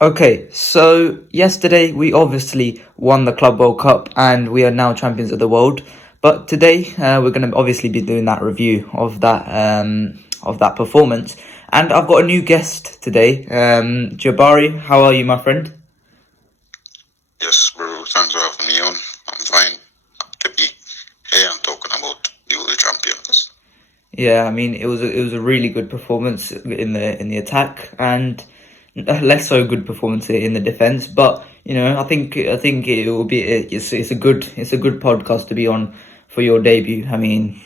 Okay, so yesterday we obviously won the Club World Cup and we are now champions of the world. But today we're going to obviously be doing that review of that performance. And I've got a new guest today, Jabari. How are you, my friend? Yes, bro. Thanks for having me on. I'm fine. To be here and talking about the world champions. Yeah, I mean it was a really good performance in the attack and less so good performance in the defense. But I think it will be it's a good podcast to be on for your debut. I mean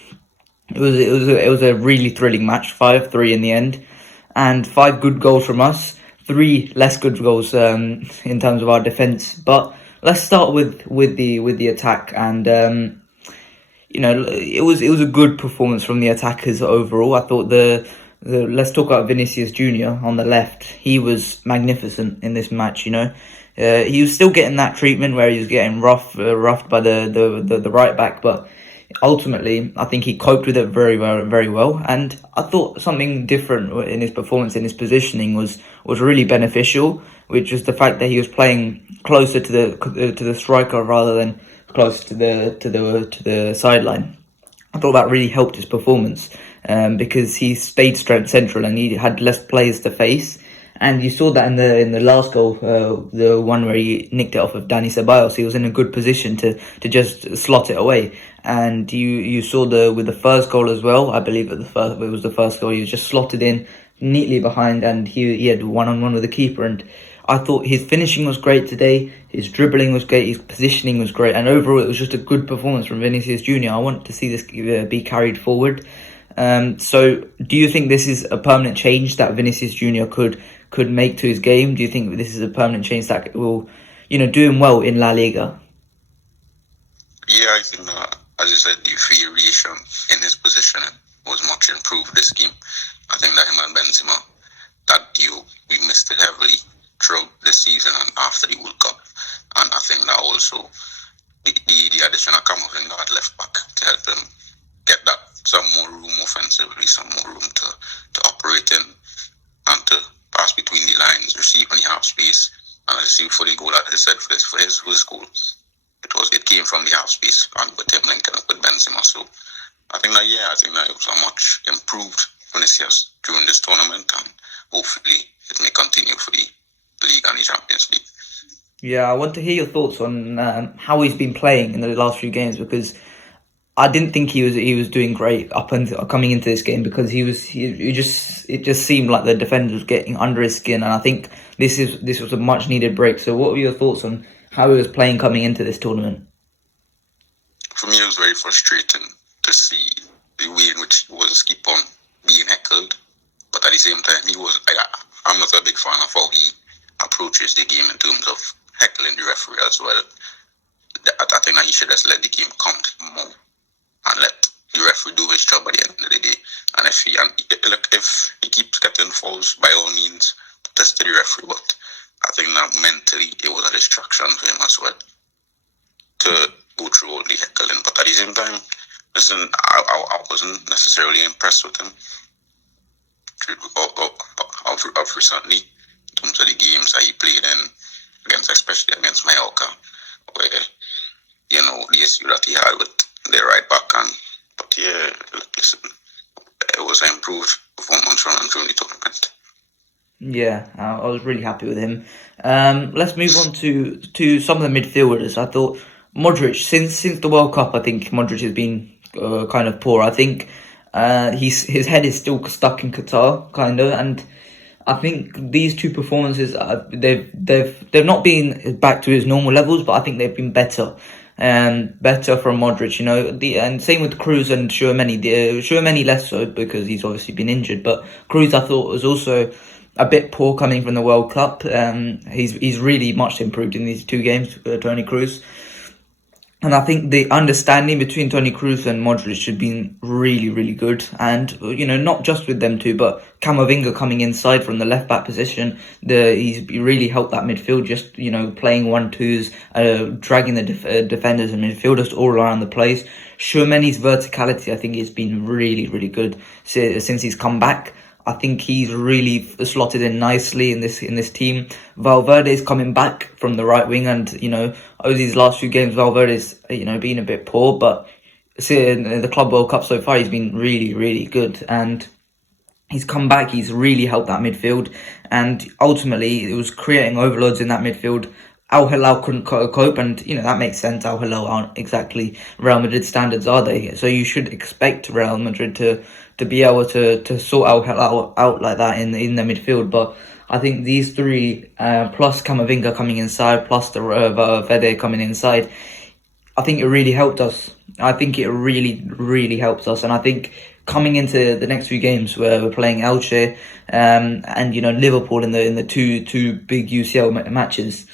it was a really thrilling match, 5-3 in the end, and five good goals from us, three less good goals in terms of our defense. But let's start with the attack and. It was a good performance from the attackers overall. I thought the let's talk about Vinicius Junior on the left. He was magnificent in this match. He was still getting that treatment where he was getting roughed by the right back, but ultimately I think he coped with it very well. And I thought something different in his performance, in his positioning was really beneficial, which was the fact that he was playing closer to the striker rather than close to the sideline. I thought that really helped his performance because he stayed central and he had less players to face. And you saw that in the last goal, the one where he nicked it off of Dani Ceballos. He was in a good position to just slot it away. And you saw with the first goal as well. I believe it was the first goal. He was just slotted in neatly behind, and he had one-on-one with the keeper. And I thought his finishing was great today. His dribbling was great. His positioning was great, and overall, it was just a good performance from Vinicius Junior. I want to see this be carried forward. So, do you think this is a permanent change that Vinicius Junior could make to his game? Do you think this is a permanent change that will, do him well in La Liga? Yeah, I think as you said, the variation in his positioning was much improved this game. I think that him and Benzema, that duo, we missed it heavily throughout the season and after the World Cup. And I think that also the addition of Camavinga at left back to help him get that some more room offensively, some more room to operate in and to pass between the lines, receive when you have space. And I see for the goal that he said for his first goal, it came from the half space and with him linking up with Benzema. So I think that it was a much improved Vinicius during this tournament, and hopefully it may continue for the league and the Champions League. Yeah, I want to hear your thoughts on how he's been playing in the last few games, because I didn't think he was doing great up until coming into this game, because it just seemed like the defender was getting under his skin, and I think this was a much needed break. So what were your thoughts on how he was playing coming into this tournament? For me, it was very frustrating to see the way in which he was keep on being heckled, but at the same time, I'm not a big fan of how he approaches the game in terms of heckling the referee as well. I think that he should just let the game come to him more and let the referee do his job at the end of the day. And if he keeps getting fouls, by all means, test the referee. But I think that mentally it was a distraction for him as well to go through all the heckling. But at the same time, listen, I wasn't necessarily impressed with him of recently in terms of the games that he played in, especially against Mallorca, where the issue that he had with the right back. But listen, it was an improved performance from him during the tournament. Yeah, I was really happy with him. Let's move on to some of the midfielders. I thought Modric, since the World Cup, I think Modric has been kind of poor. I think his head is still stuck in Qatar, kind of, and I think these two performances they've not been back to his normal levels, but I think they've been better. Better from Modric, and same with Cruz and Tchouaméni. Tchouaméni less so because he's obviously been injured, but Cruz I thought was also a bit poor coming from the World Cup. He's really much improved in these two games, Toni Kroos. And I think the understanding between Toni Kroos and Modric should be really, really good. And, not just with them two, but Camavinga coming inside from the left-back position, he's really helped that midfield, just, playing 1-2s, dragging the defenders and midfielders all around the place. Tchouaméni's verticality, I think, has been really, really good since he's come back. I think he's really slotted in nicely in this team. Valverde's coming back from the right wing, and over these last few games, Valverde's been a bit poor, but in the Club World Cup so far, he's been really, really good, and he's come back. He's really helped that midfield, and ultimately, it was creating overloads in that midfield. Al Hilal couldn't cope, and that makes sense. Al Hilal aren't exactly Real Madrid standards, are they? So you should expect Real Madrid to be able to sort Al Hilal out like that in the midfield. But I think these three, plus Camavinga coming inside, plus the Fede coming inside, I think it really helped us. I think it really, really helped us, and I think coming into the next few games where we're playing Elche, and Liverpool in the two big UCL matches,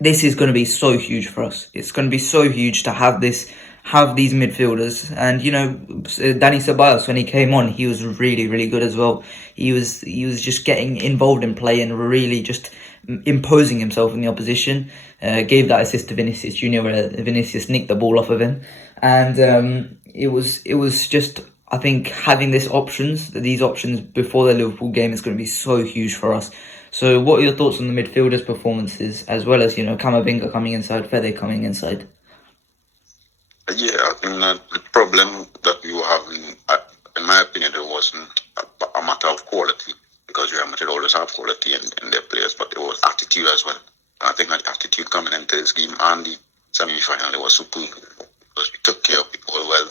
this is going to be so huge for us. It's going to be so huge to have these midfielders. And Dani Ceballos, when he came on, he was really, really good as well. He was just getting involved in play and really just imposing himself in the opposition. Gave that assist to Vinicius Junior, where Vinicius nicked the ball off of him, and it was just, I think, having these options before the Liverpool game is going to be so huge for us. So what are your thoughts on the midfielders' performances, as well as Camavinga coming inside, Fede coming inside? Yeah, I think that the problem that we were having, in my opinion, it wasn't a matter of quality, because Real Madrid always have quality in their players, but it was attitude as well. And I think that attitude coming into this game and the semi-final, it was superb, because we took care of people well.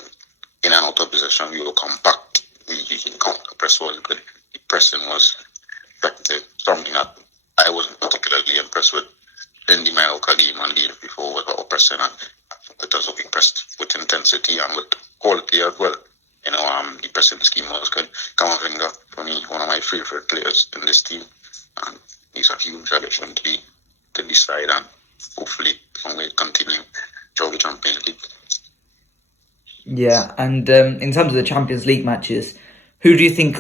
In and out of possession, we were compact. The counter press was good. The pressing was effective. Something that I wasn't particularly impressed with in the Mallorca game and the game before, with our pressing, and it was impressed with intensity and with quality as well. The pressing scheme was good. Camavinga, for me, one of my favorite players in this team, and he's a huge addition to the side, and hopefully will continue through the Champions League. Yeah, and in terms of the Champions League matches, who do you think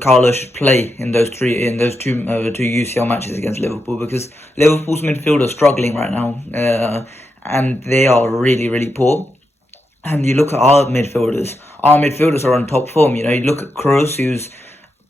Carlo should play in those two UCL matches against Liverpool? Because Liverpool's midfield are struggling right now, and they are really, really poor. And you look at our midfielders. Our midfielders are on top form. You look at Kroos, who's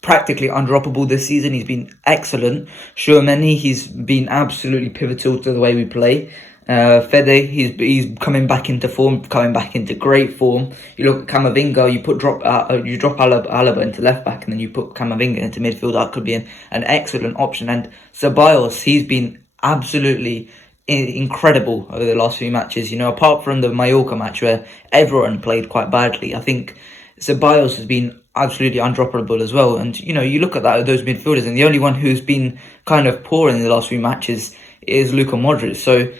practically undroppable this season. He's been excellent. Tchouameni, he's been absolutely pivotal to the way we play. Fede, he's coming back into form, coming back into great form. You look at Camavinga, you drop Alaba into left back, and then you put Camavinga into midfield. That could be an excellent option. And Ceballos, he's been absolutely incredible over the last few matches. Apart from the Mallorca match where everyone played quite badly, I think Ceballos has been absolutely undroppable as well. And you look at those midfielders, and the only one who's been kind of poor in the last few matches is Luka Modric. So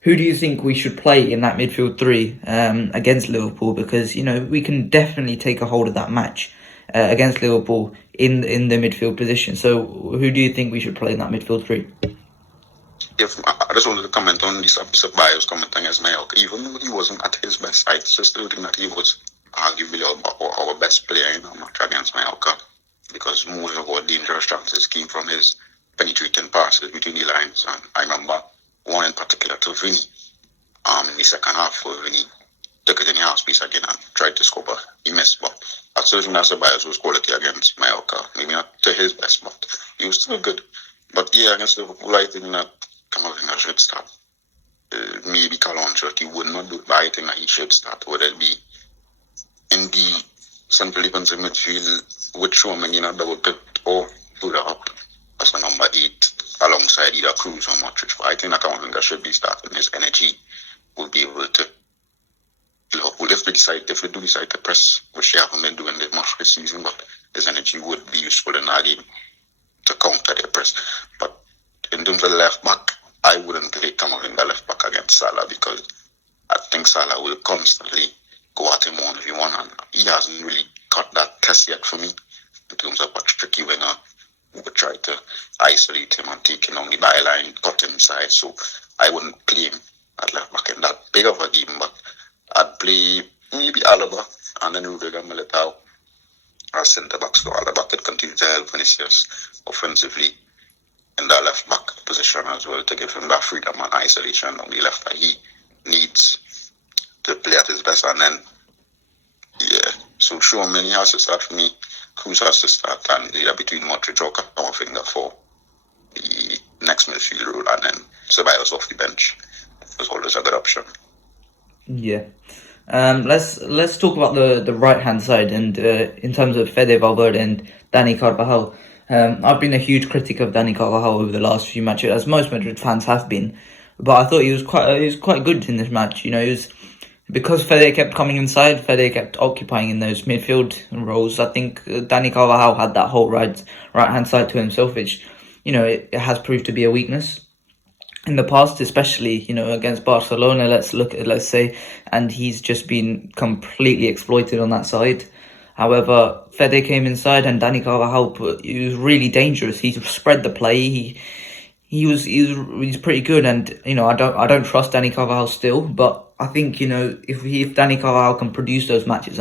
who do you think we should play in that midfield three against Liverpool? Because we can definitely take a hold of that match against Liverpool in the midfield position. So who do you think we should play in that midfield three? I just wanted to comment on this Ceballos commenting as Mallorca. Even though he wasn't at his best, I still think that he was arguably our best player in our match against Mallorca, because most of our dangerous chances came from his penetrating passes between the lines. And I remember one in particular to Vinny in the second half, where Vinny took it in the half space again and tried to score, but he missed. But I still think that Ceballos was quality against Mallorca. Maybe not to his best, but he was still good. But yeah, against Liverpool, I think that Camavinga should start. Maybe Caloncho, he would not do it, but I think that he should start. Whether it be in the central defensive midfield with Tchouameni in a double pivot, or put it up as a number 8 alongside either Kroos or Modric. But I think that Camavinga should be starting. His energy will be able to Liverpool, if they do decide to press, which they haven't been doing much this season, but his energy would be useful in our game to counter their press. But in terms of left back, I wouldn't play Camavinga left back against Salah, because I think Salah will constantly go at him on if he wants, and he hasn't really got that test yet for me in terms of a tricky winger who would try to isolate him and take him on the byline, cut him inside. So I wouldn't play him at left back in that big of a game, but I'd play maybe Alaba and then Rudiger Militao as centre backs. So Alaba could continue to help Vinicius offensively in that left back position as well, to give him that freedom and isolation on the left that he needs to play at his best. And then so Tchouameni has to start for me. Cruz has to start, and either between Modric or Camavinga for the next midfield role, and then Ceballos off the bench was always a good option. Yeah. Let's talk about the right hand side, and in terms of Fede Valverde and Dani Carvajal. I've been a huge critic of Dani Carvajal over the last few matches, as most Madrid fans have been. But I thought he was quite good in this match. You know, he was, because Fede kept coming inside, Fede kept occupying in those midfield roles. I think Dani Carvajal had that whole right hand side to himself, which, you know, it has proved to be a weakness in the past, especially, you know, against Barcelona, let's say, and he's just been completely exploited on that side. However, Fede came inside, and Dani Carvajal, he was really dangerous. He spread the play. He's pretty good, and you know, I don't trust Dani Carvajal still, but I think, you know, if Dani Carvajal can produce those matches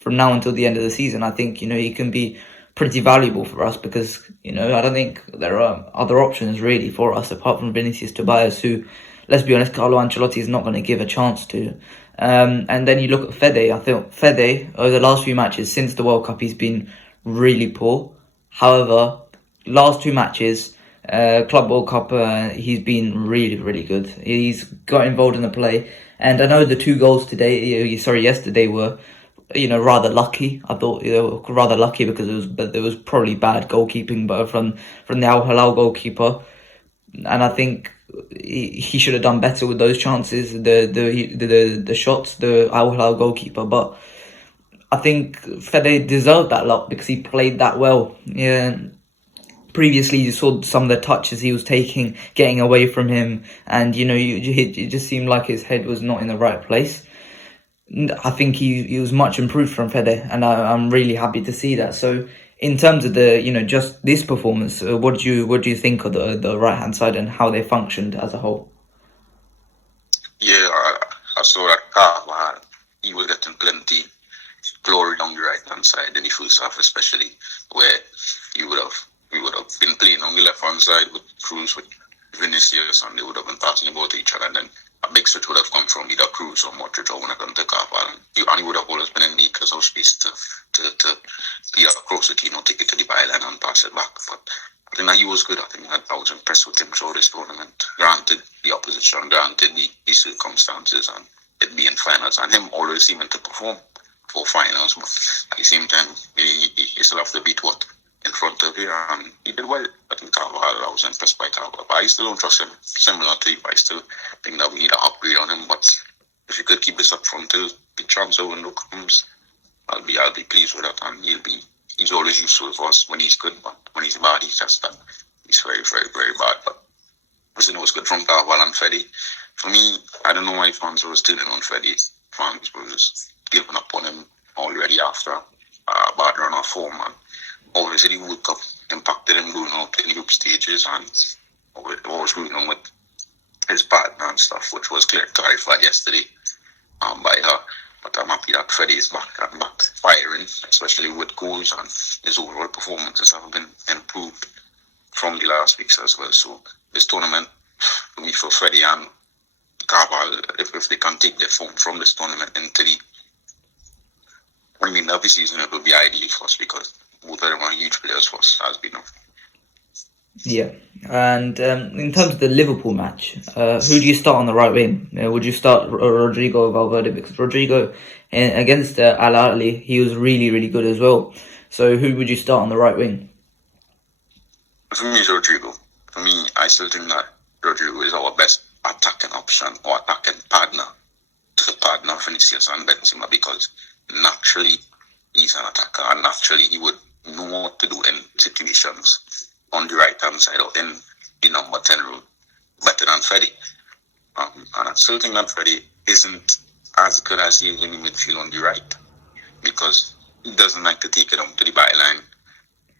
from now until the end of the season, I think, you know, he can be pretty valuable for us, because, you know, I don't think there are other options really for us apart from Vinicius Tobias, who, let's be honest, Carlo Ancelotti is not going to give a chance to. And then you look at Fede. I think Fede, over the last few matches since the World Cup, he's been really poor. However, last two matches, Club World Cup, he's been really good. He's got involved in the play, and I know the two goals yesterday were, you know, rather lucky. I thought, you know, rather lucky because there was probably bad goalkeeping, but from the Al Hilal goalkeeper, and I think he should have done better with those chances. The shots, the Al Hilal goalkeeper, but I think Fede deserved that luck because he played that well. Yeah. Previously, you saw some of the touches he was taking, getting away from him, and, you know, it just seemed like his head was not in the right place. I think he was much improved from Fede, and I'm really happy to see that. So, in terms of the, you know, just this performance, what do you think of the right hand side and how they functioned as a whole? Yeah, I saw that Carvajal, he was getting plenty glory on the right hand side in the first half, especially where we would have been playing on the left hand side with Cruz, with Vinicius, and they would have been passing about each other, and then a big switch would have come from either Cruz or Modric or when I come to Carvajal, and he would have always been in the because of space to be across it, you know, take it to the byline and pass it back. But I think that he was good. I was impressed with him throughout this tournament. Granted the opposition, granted the circumstances, and it being finals, and him always seeming to perform for finals, but at the same time, he still have to beat what in front of you, and he did well. I think Carvajal, I was impressed by Carvajal, but I still don't trust him. Similar to you, I still think that we need an upgrade on him, but if he could keep this up front till the transfer window comes, I'll be pleased with that, and he's always useful for us when he's good, but when he's bad, he's just that. He's very bad, but I know it's good from Carvajal and Fede. For me, I don't know why fans were still in on Fede. Fans were just giving up on him already after a bad run of form, and obviously the World Cup impacted him going out in the group stages, and always rooting him with his partner and stuff, which was clarified yesterday by her. But I'm happy that Fede is back firing, especially with goals, and his overall performances have been improved from the last weeks as well. So this tournament, for me, for Fede and Carvajal, if they can take their form from this tournament into the every season, it will be ideal for us because both of them are huge players for us, as we know. Yeah, and in terms of the Liverpool match, who do you start on the right wing? Would you start Rodrigo Valverde? Because Rodrigo, against Al Ahly, he was really good as well. So who would you start on the right wing? For me, it's Rodrigo. For me, I still think that Rodrigo is our best attacking option or attacking partner to partner Vinicius and Benzema, because naturally he's an attacker, and naturally he would know what to do in situations on the right hand side or in the number 10 role better than Fede. And I still think that Fede isn't as good as he is in the midfield on the right, because he doesn't like to take it down to the byline.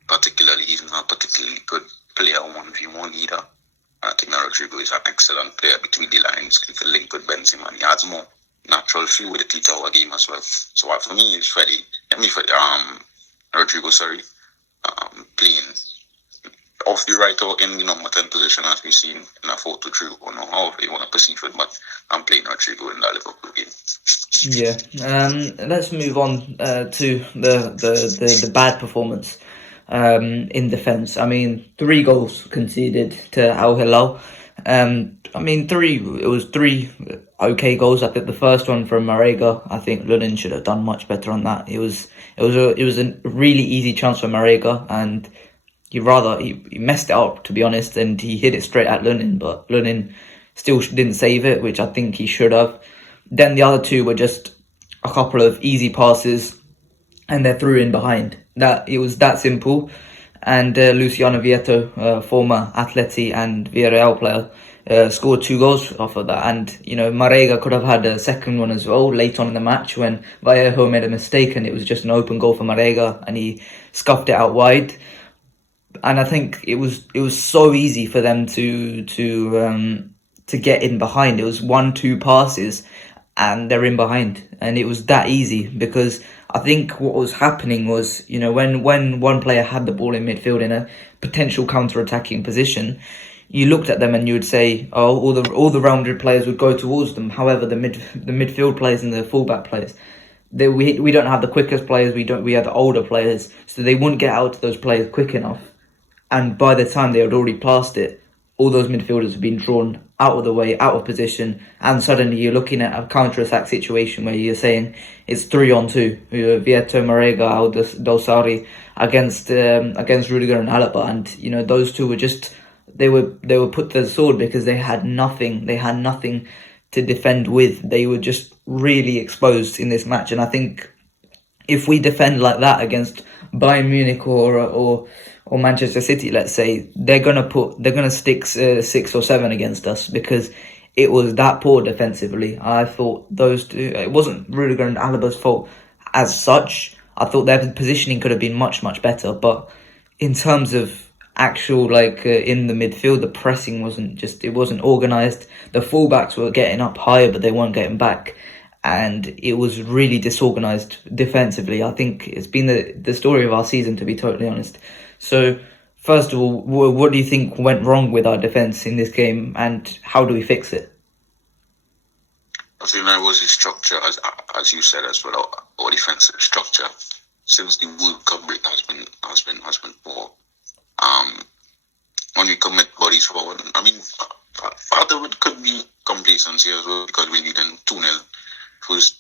Particularly, he's not a particularly good player 1v1 either. I think that Rodrigo is an excellent player between the lines. He can link with Benzema, and he adds more natural fluidity to our game as well. So for me, it's Rodrigo, playing off the right or in the number 10 position, as we've seen in a 4-2-3, or however you want to perceive it, but I'm playing Rodrigo in that Liverpool game. Yeah. Let's move on to the bad performance in defence. I mean, 3 goals conceded to Al Hilal. I mean, it was three okay goals. I think the first one from Marega, I think Lunin should have done much better on that. It was a really easy chance for Marega, and he messed it up, to be honest, and he hit it straight at Lunin, but Lunin still didn't save it, which I think he should have. Then the other two were just a couple of easy passes, and they're through in behind. That it was that simple. And Luciano Vieto, former Atleti and Villarreal player, scored 2 goals off of that. And Marega could have had a second one as well late on in the match when Vallejo made a mistake, and it was just an open goal for Marega, and he scuffed it out wide. And I think it was so easy for them to get in behind. It was 1-2 passes, and they're in behind, and it was that easy because I think what was happening was, when one player had the ball in midfield in a potential counter-attacking position, you looked at them and you would say, oh, all the rounded players would go towards them. However, the midfield players and the fullback players, we don't have the quickest players. We have the older players, so they wouldn't get out to those players quick enough. And by the time they had already passed it, all those midfielders have been drawn out of the way, out of position, and suddenly you're looking at a counter-attack situation where you're saying it's 3-on-2. Vieto, Marega, Dosari against Rudiger and Alaba, and those two were just they were put to the sword because they had nothing. They had nothing to defend with. They were just really exposed in this match, and I think if we defend like that against Bayern Munich or Manchester City, let's say, they're gonna stick 6 or 7 against us because it was that poor defensively. I thought those two. It wasn't Rudiger and Alaba's fault as such. I thought their positioning could have been much better, but in terms of actual in the midfield, the pressing wasn't organised. The fullbacks were getting up higher, but they weren't getting back. And it was really disorganised defensively. I think it's been the story of our season, to be totally honest. So, first of all, what do you think went wrong with our defence in this game, and how do we fix it? I think that was the structure, as you said as well. Our defensive structure since the World Cup break has been poor. When we commit bodies forward, I mean, part of it could be complacency as well because we need 2-0 first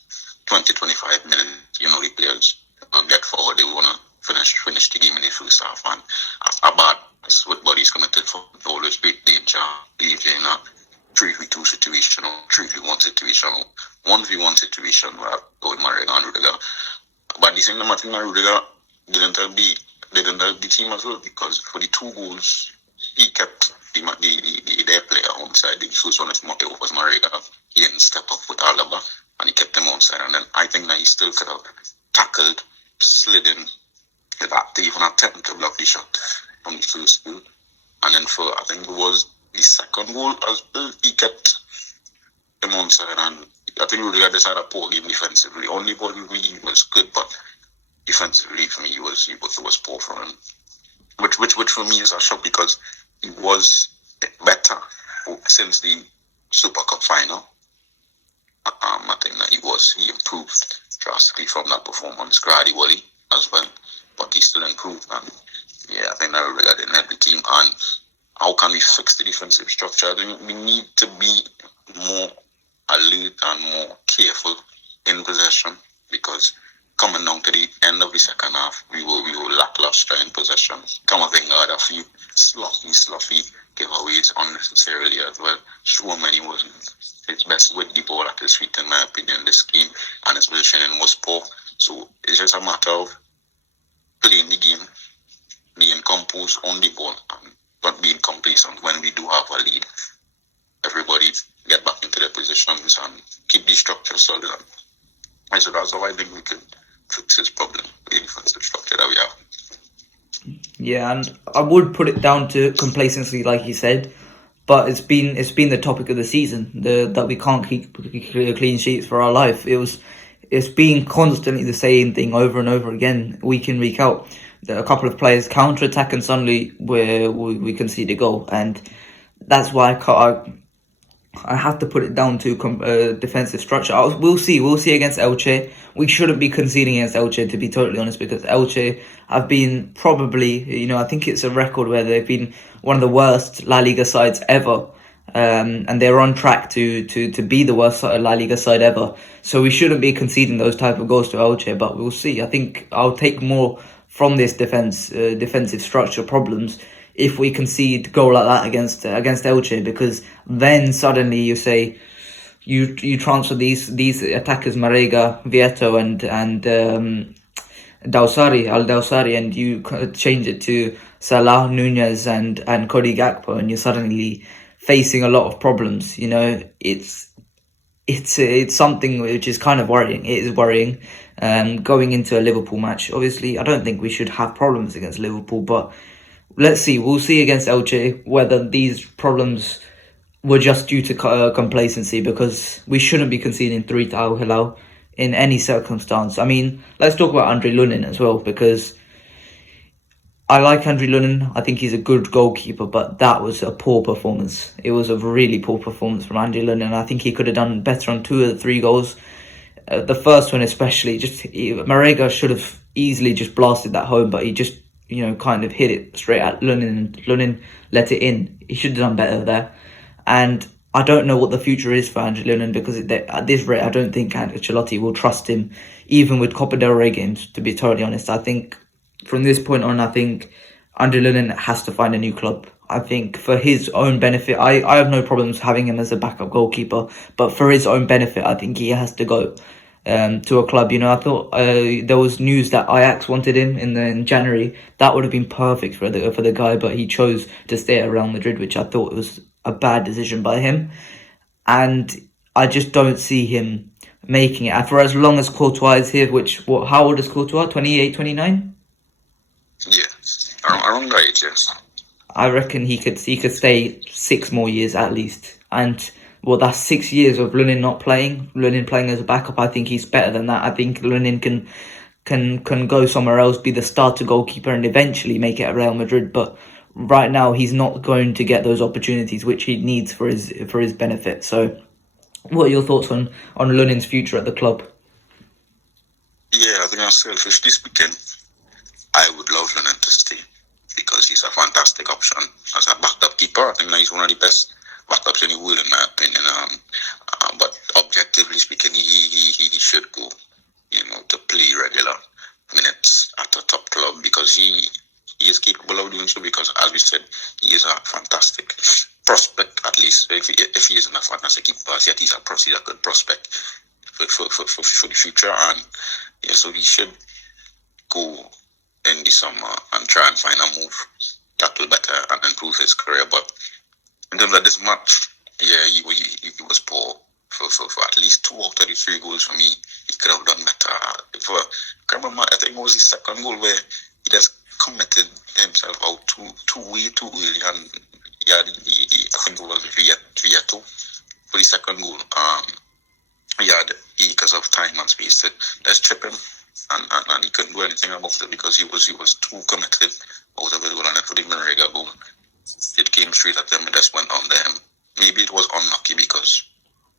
20-25 minutes. The players get forward, they want to finish the game in the first half, and a bad with bodies committed for always great danger, leave in a 3-2 situation or 3-1 situation or 1v1 situation where going Marega and Rudiger. But the thing I think Rudiger didn't help the team as well, because for the 2 goals he kept their player onside. The first one was Marega. He didn't step up with Alaba and he kept them onside, and then I think that he still could have tackled, slid in, to even attempt to block the shot from the first goal. And then I think it was the second goal as well, he kept them onside, and I think Rudiger just had a poor game defensively. Only ball he was good, but defensively for me it was poor for him. Which for me is a shock because he was better since the Super Cup final. I think that he improved drastically from that performance gradually as well, but he still improved. And I think that Rudiger didn't help the team. And how can we fix the defensive structure? I think we need to be more alert and more careful in possession, because coming down to the end of the second half, we were lackluster in possession. Camavinga had a few sloppy giveaways unnecessarily as well. Schumann wasn't his best with the ball at his feet, in my opinion, this game, and his positioning was poor. So it's just a matter of playing the game, being composed on the ball, and not being complacent when we do have a lead. Everybody get back into their positions and keep the structure solid. And so that's how I think we could fix this problem, the defensive structure that we have. Yeah, and I would put it down to complacency, like you said, but it's been the topic of the season, that we can't keep clean sheets for our life. It's been constantly the same thing over and over again, week in, week out. A couple of players counter-attack and suddenly we concede a goal, and that's why I have to put it down to defensive structure. We'll see. We'll see against Elche. We shouldn't be conceding against Elche, to be totally honest, because Elche have been probably, I think it's a record where they've been one of the worst La Liga sides ever. And they're on track to be the worst La Liga side ever. So we shouldn't be conceding those type of goals to Elche, but we'll see. I think I'll take more from this defensive structure problems if we concede goal like that against Elche, because then suddenly you say you transfer these attackers Marega, Vieto, and Dawsari, and you change it to Salah, Nunez, and Cody Gakpo, and you're suddenly facing a lot of problems. It's something which is kind of worrying. It is worrying. Going into a Liverpool match, obviously, I don't think we should have problems against Liverpool, but let's see. We'll see against Elche whether these problems were just due to complacency, because we shouldn't be conceding 3 to Al Hilal in any circumstance. I mean, let's talk about Andre Lunin as well, because I like Andre Lunin. I think he's a good goalkeeper, but that was a poor performance. It was a really poor performance from Andre Lunin. I think he could have done better on 2 of the 3 goals. The first one especially, Marega should have easily just blasted that home, but he just, kind of hit it straight at Lunin, and Lunin let it in. He should have done better there. And I don't know what the future is for Andre Lunin, because at this rate, I don't think Ancelotti will trust him, even with Copa del Rey games, to be totally honest. I think from this point on, I think Andre Lunin has to find a new club. I think for his own benefit, I have no problems having him as a backup goalkeeper, but for his own benefit, I think he has to go to a club. I thought there was news that Ajax wanted him in January. That would have been perfect for the guy, but he chose to stay at Real Madrid, which I thought was a bad decision by him. And I just don't see him making it. And for as long as Courtois is here, how old is Courtois? 28, 29? Yeah, around that age, yes. I reckon he could stay 6 more years at least. And that's 6 years of Lunin not playing. Lunin playing as a backup. I think he's better than that. I think Lunin can go somewhere else, be the starter goalkeeper, and eventually make it at Real Madrid. But right now, he's not going to get those opportunities which he needs for his benefit. So, what are your thoughts on Lunin's future at the club? Yeah, I think I'm selfishly speaking, I would love Lunin to stay, because he's a fantastic option as a backup keeper. I think he's one of the best backups in the world, in my opinion. But objectively speaking, he should go, to play regular minutes at a top club, because he is capable of doing so, because, as we said, he is a fantastic prospect, at least. If he isn't a fantastic keeper, yet he's a good prospect for the future. And so he should go in the summer and try and find a move that will better and improve his career. But in terms of this match, he was poor for at least 2 out of the 3 goals. For me, he could have done better. I can't remember, I think it was his second goal where he just committed himself out way too early, and I think it was Vieto for the second goal. He had acres of time and space to just chip him, and he couldn't do anything about it, because he was too committed out of his goal. And for the Marega goal, it came straight at him and just went under him. Maybe it was unlucky, because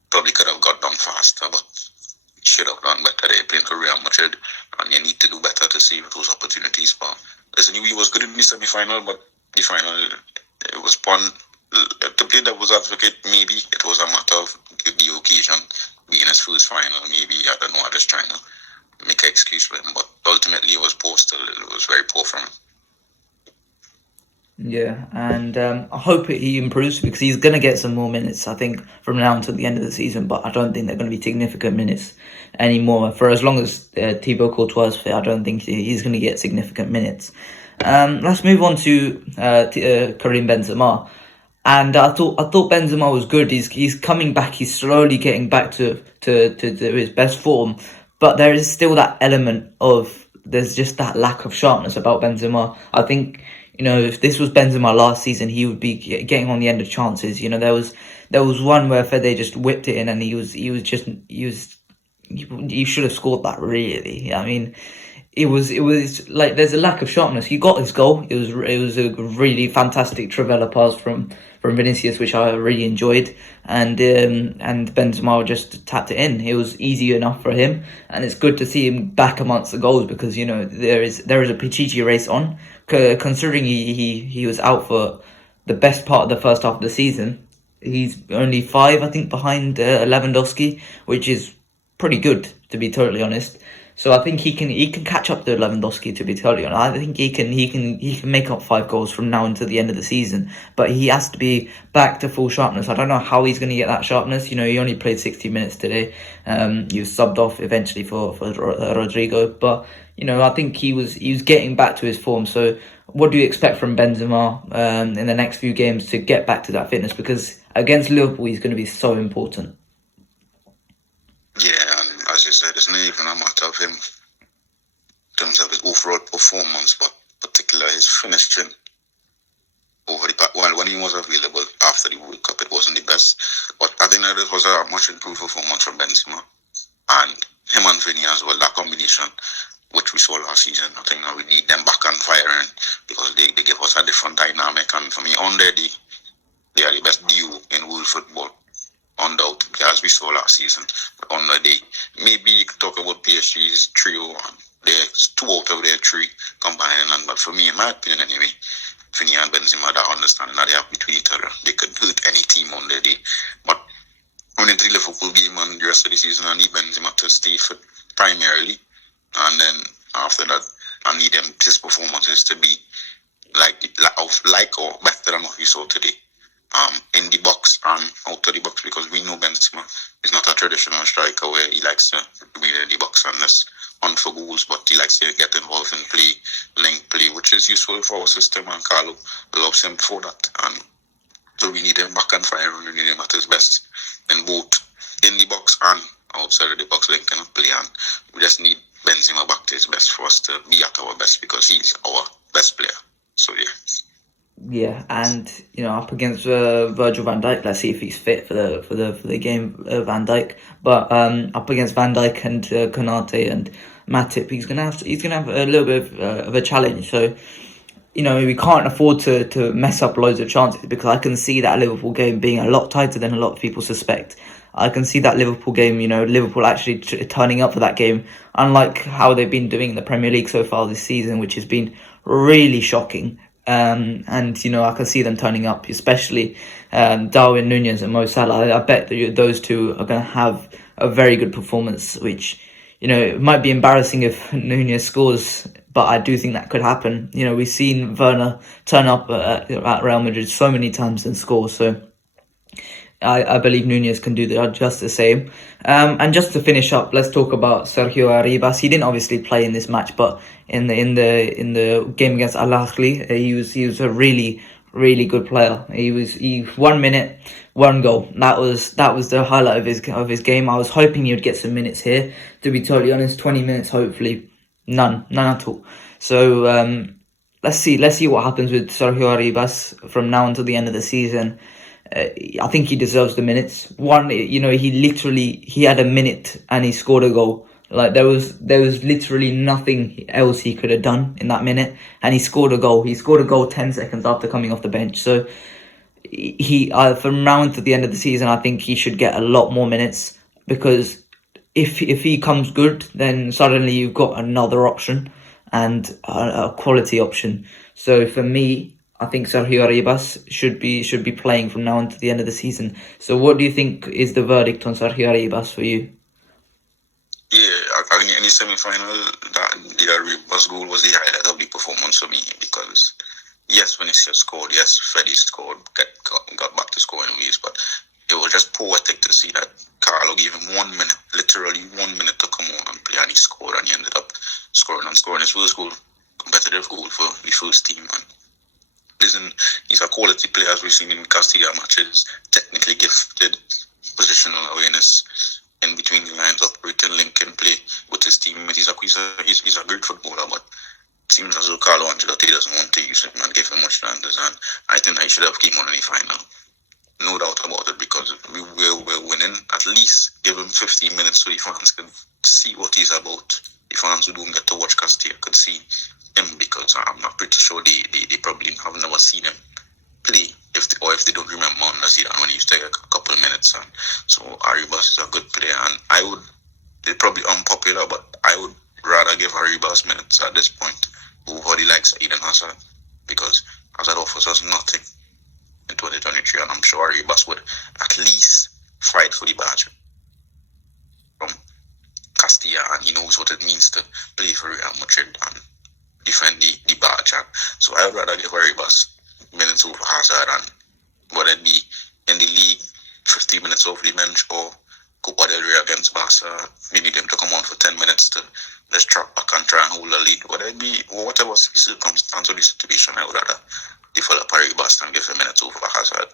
probably could have got done faster, but should have done better. They're playing for Real Madrid, and you need to do better to save those opportunities. But listen, he was good in the semi-final, but the final, it was one. To play devil's advocate, maybe it was a matter of the occasion being his first final. Maybe, I don't know, I'm just trying to make an excuse for him, but ultimately it was poor still. It was very poor from him. Yeah, and I hope he improves, because he's going to get some more minutes, I think, from now until the end of the season, but I don't think they're going to be significant minutes anymore. For as long as Thibaut Courtois is fit, I don't think he's going to get significant minutes. Let's move on to Karim Benzema. And I thought Benzema was good. He's coming back. He's slowly getting back to his best form, but there is still that element of, there's just that lack of sharpness about Benzema. I think, if this was Benzema last season, he would be getting on the end of chances. There was one where Fede just whipped it in, and he should have scored that, really. I mean, it was like there's a lack of sharpness. He got his goal. It was a really fantastic Trivela pass from Vinicius, which I really enjoyed, and Benzema just tapped it in. It was easy enough for him, and it's good to see him back amongst the goals because there is a Pichichi race on. Considering he was out for the best part of the first half of the season, he's only five, I think, behind Lewandowski, which is pretty good, to be totally honest. So I think he can catch up to Lewandowski, to be totally honest. I think he can make up 5 goals from now until the end of the season. But he has to be back to full sharpness. I don't know how he's going to get that sharpness. He only played 60 minutes today. He was subbed off eventually for Rodrigo. But I think he was getting back to his form. So what do you expect from Benzema in the next few games to get back to that fitness? Because against Liverpool, he's going to be so important. Yeah, and as you said, it's not even a matter of him in terms of his overall performance, but particularly his finishing over the back. Well, when he was available after the World Cup, it wasn't the best. But I think that it was a much improved performance from Benzema. And him and Vinny as well, that combination, which we saw last season. I think now we need them back on firing because they give us a different dynamic. And for me, on their day, they are the best duo in world football. Undoubtedly, as we saw last season. But on the day, maybe you could talk about PSG's trio, and there's 2 out of their 3 combining. But for me, in my opinion anyway, Vinny and Benzema, that understanding that they have between each other, they could hurt any team on their day. But going into the Liverpool game and the rest of the season, I need Benzema to stay fit primarily. And then after that, I need his performances to be like or better than what we saw today. In the box and out of the box, because we know Benzema is not a traditional striker where he likes to be in the box and that's on for goals, but he likes to get involved in play, link play, which is useful for our system, and Carlo loves him for that. And so we need him back on fire, and we need him at his best in both in the box and outside of the box linking up play, and we just need Benzema back to his best for us to be at our best because he's our best player. So yeah. Yeah, and up against Virgil van Dijk, let's see if he's fit for the game, Van Dijk. But up against Van Dijk and Konate and Matip, he's gonna have a little bit of a challenge. So we can't afford to mess up loads of chances, because I can see that Liverpool game being a lot tighter than a lot of people suspect. I can see that Liverpool game, Liverpool actually turning up for that game, unlike how they've been doing in the Premier League so far this season, which has been really shocking. And I can see them turning up, especially Darwin Núñez and Mo Salah. I bet that those two are going to have a very good performance, which it might be embarrassing if Núñez scores, but I do think that could happen. We've seen Werner turn up at Real Madrid so many times and score, so I believe Núñez can do just the same. And just to finish up, let's talk about Sergio Arribas. He didn't obviously play in this match, but in the game against Al Ahly, he was a really, really good player. He 1 minute, 1 goal. That was the highlight of his game. I was hoping he would get some minutes here. To be totally honest, 20 minutes, hopefully none at all. So let's see what happens with Sergio Arribas from now until the end of the season. I think he deserves the minutes. He had a minute and he scored a goal. Like there was literally nothing else he could have done in that minute, and he scored a goal. He scored a goal 10 seconds after coming off the bench. So from now until the end of the season, I think he should get a lot more minutes, because if he comes good, then suddenly you've got another option and a quality option. So for me, I think Sergio Arribas should be playing from now until the end of the season. So what do you think is the verdict on Sergio Arribas for you? Yeah, in the semi-final, the Arribas goal was the highlight of the performance for me, because yes, Vinicius scored, yes, Freddie scored, got back to scoring ways, but it was just poetic to see that Carlo gave him 1 minute, literally 1 minute to come on and play, and he scored, and he ended up scoring his first goal, competitive goal for the first team. And he's a quality player, as we've seen in Castilla matches, technically gifted, positional awareness in between the lines, operating, link and play with his teammates. He's a great footballer, but it seems as though Carlo Ancelotti doesn't want to use him and give him much chances, and I think I should have came on in the final. No doubt about it, because we're winning. At least give him 15 minutes so the fans can see what he's about. The fans who don't get to watch Castilla could see him, because I'm not pretty sure they probably have never seen him play, if they don't remember on the season when he used to take a couple of minutes. And so Arribas is a good player, and it's probably unpopular, but I would rather give Arribas minutes at this point over the likes of Eden Hazard, because Hazard offers us nothing in 2023, and I'm sure Arribas would at least fight for the badge from Castilla, and he knows what it means to play for Real Madrid and defend the badge. And so I would rather give Arribas minutes over Hazard, and whether it be in the league, 50 minutes off the bench, or Copa del Rey against Barca, we need him to come on for 10 minutes to just drop back and try and hold the lead. Whether it be whatever the circumstance or the situation, I would rather develop Arribas and give him minutes over Hazard.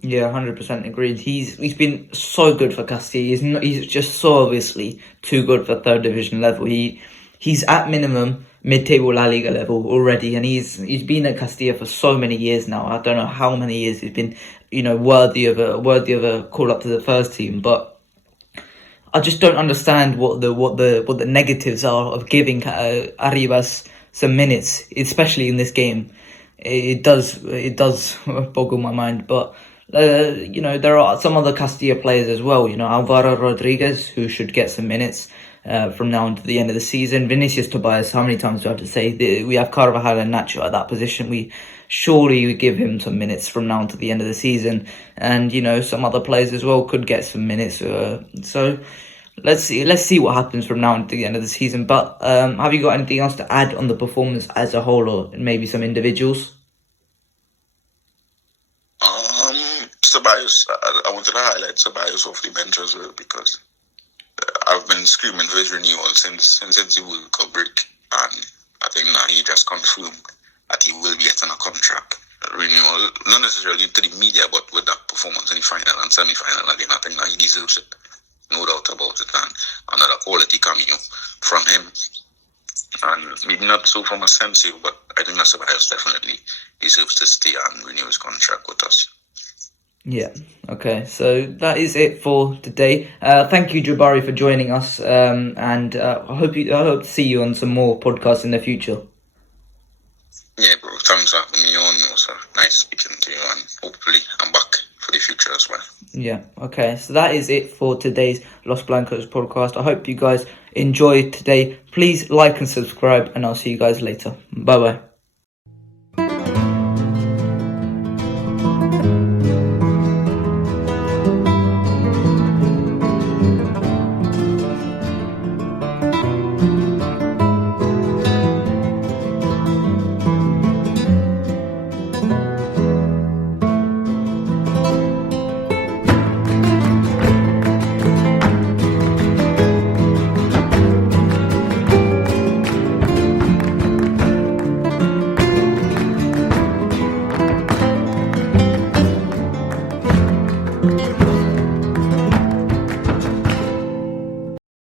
Yeah, 100% agreed. He's been so good for Castilla. He's just so obviously too good for third division level. He's at minimum mid-table La Liga level already, and he's been at Castilla for so many years now. I don't know how many years he's been, worthy of a call up to the first team. But I just don't understand what the negatives are of giving Arribas some minutes, especially in this game. It does boggle my mind, but. There are some other Castilla players as well. Alvaro Rodriguez, who should get some minutes from now until the end of the season. Vinicius Tobias, how many times do I have to say? We have Carvajal and Nacho at that position. We surely give him some minutes from now until the end of the season. And, some other players as well could get some minutes. So let's see what happens from now until the end of the season. But have you got anything else to add on the performance as a whole, or maybe some individuals? Ceballos, I wanted to highlight Ceballos off the bench as well, because I've been screaming for his renewal since the World Cup break, and I think now he just confirmed that he will be getting a contract renewal, not necessarily to the media, but with that performance in the final and semi-final again, I think now he deserves it, no doubt about it, and another quality cameo from him. And maybe not so from Asensio, but I think that Ceballos definitely deserves to stay and renew his contract with us. Yeah, okay, so that is it for today. Thank you, Jabari, for joining us, and I hope to see you on some more podcasts in the future. Yeah, bro, thanks for having me on. It was nice speaking to you, and hopefully I'm back for the future as well. Yeah, okay, so that is it for today's Los Blancos podcast. I hope you guys enjoyed today. Please like and subscribe, and I'll see you guys later. Bye-bye.